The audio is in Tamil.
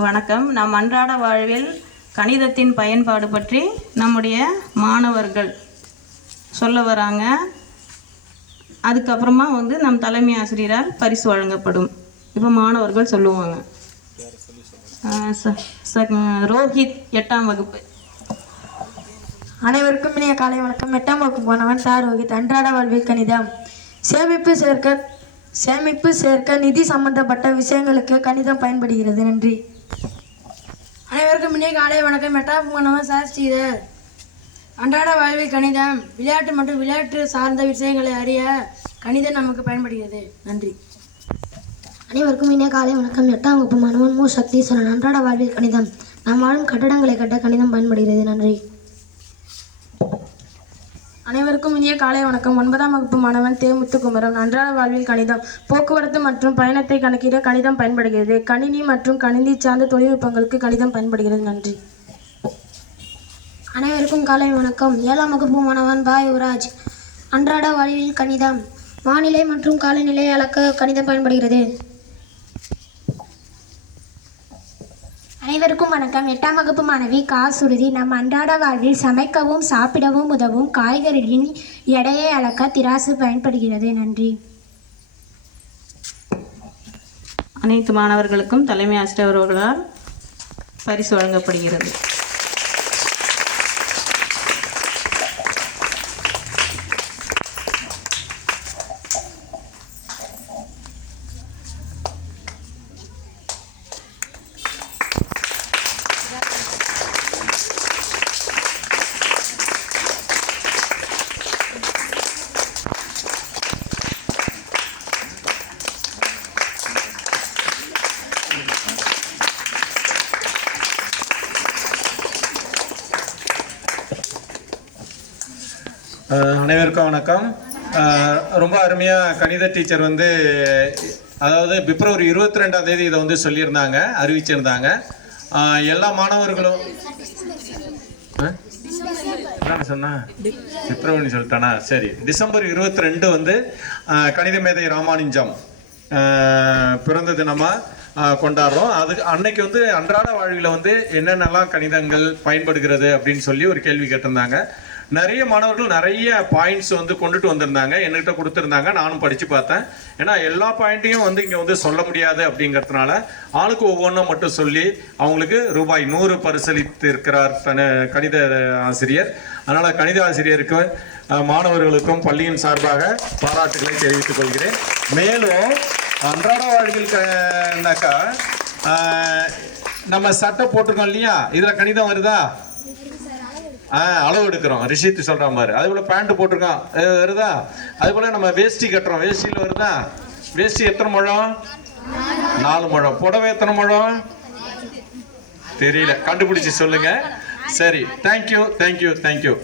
வணக்கம். நம் அன்றாட வாழ்வில் கணிதத்தின் பயன்பாடு பற்றி நம்முடைய மாணவர்கள் சொல்ல வராங்க. அதுக்கப்புறமா நம் தலைமை ஆசிரியரால் பரிசு வழங்கப்படும். இப்போ மாணவர்கள் சொல்லுவாங்க. ரோஹித் 8ஆம் வகுப்பு. அனைவருக்கும் இனிய காலை வணக்கம். 8ஆம் வகுப்பு மாணவன் ரோஹித். அன்றாட வாழ்வில் கணிதம். சேமிப்பு சேர்க்க நிதி சம்பந்தப்பட்ட விஷயங்களுக்கு கணிதம் பயன்படுகிறது. நன்றி. அனைவருக்கும் இனிய காலை வணக்கம். 8ஆம் மாணவன் ஸ்ரீதர். அன்றாட வாழ்வில் கணிதம். விளையாட்டு மற்றும் விளையாட்டு சார்ந்த விஷயங்களை அறிய கணிதம் நமக்கு பயன்படுகிறது. நன்றி. அனைவருக்கும் இனிய காலை வணக்கம். 8ஆம் வகுப்பு மாணவன் சக்தீஸ்வரன். அன்றாட வாழ்வில் கணிதம். நாம் வாழும் கட்டடங்களை கட்ட கணிதம் பயன்படுகிறது. நன்றி. அனைவருக்கும் இனிய காலை வணக்கம். 9ஆம் வகுப்பு மாணவன் முத்துக்குமரன். அன்றாட வாழ்வில் கணிதம். போக்குவரத்து மற்றும் பயணத்தை கணக்கிட கணிதம் பயன்படுகிறது. கணினி மற்றும் கணினி சார்ந்த தொழில்நுட்பங்களுக்கு கணிதம் பயன்படுகிறது. நன்றி. அனைவருக்கும் காலை வணக்கம். 7ஆம் வகுப்பு மாணவன் யுவராஜ். அன்றாட வாழ்வில் கணிதம். வானிலை மற்றும் காலநிலை அளக்க கணிதம் பயன்படுகிறது. அனைவருக்கும் வணக்கம். 8ஆம் வகுப்பு மாணவி சுருதி. நம் அன்றாட வாழ்வில் சமைக்கவும் சாப்பிடவும் உதவும் காய்கறிகளின் எடையை அளக்க திராசு பயன்படுகிறது. நன்றி. அனைத்து மாணவர்களுக்கும் தலைமை ஆசிரியர் அவர்களால் பரிசு வழங்கப்படுகிறது. அனைவருக்கும் வணக்கம். ரொம்ப அருமையாக கணித டீச்சர் அதாவது பிப்ரவரி 22ஆம் தேதி இதை சொல்லியிருந்தாங்க, அறிவிச்சிருந்தாங்க. எல்லா மாணவர்களும் என்ன சொன்னா பிப்ரவரி சொல்லிட்டானா? சரி, டிசம்பர் 22 கணித மேதை ராமானுஜம் பிறந்த தினமாக கொண்டாடுறோம். அதுக்கு அன்னைக்கு அன்றாட வாழ்வில் என்னென்னலாம் கணிதங்கள் பயன்படுகிறது அப்படின்னு சொல்லி ஒரு கேள்வி கேட்டிருந்தாங்க. நிறைய மாணவர்கள் நிறைய பாயிண்ட்ஸ் கொண்டுட்டு வந்திருந்தாங்க, என்கிட்ட கொடுத்துருந்தாங்க. நானும் படித்து பார்த்தேன். ஏன்னா எல்லா பாயிண்ட்டையும் இங்கே சொல்ல முடியாது அப்படிங்கிறதுனால ஆளுக்கு ஒவ்வொன்றும் மட்டும் சொல்லி அவங்களுக்கு ரூபாய் 100 பரிசளித்து இருக்கிறார் கணித ஆசிரியர். அதனால் கணித ஆசிரியருக்கு மாணவர்களுக்கும் பள்ளியின் சார்பாக பாராட்டுகளை தெரிவித்துக் கொள்கிறேன். மேலும் அன்றாட வாழ்க்கைனாக்கா நம்ம சட்டை போட்டிருக்கோம் இல்லையா, இதில் கணிதம் வருதா? அளவு எடுக்கிறோம், ரிஷித்து சொல்ற மாதிரி. அது போல பேண்ட் போட்டிருக்கோம், வருதா? அது போல நம்ம வேஷ்டி கட்டுறோம், வேஷ்டியில் வருதா? வேஷ்டி எத்தனை முழம்? 4 முழம். புடவை எத்தனை முழம்? தெரியல, கண்டுபிடிச்சு சொல்லுங்க. சரி, தேங்க்யூ தேங்க்யூ தேங்க்யூ.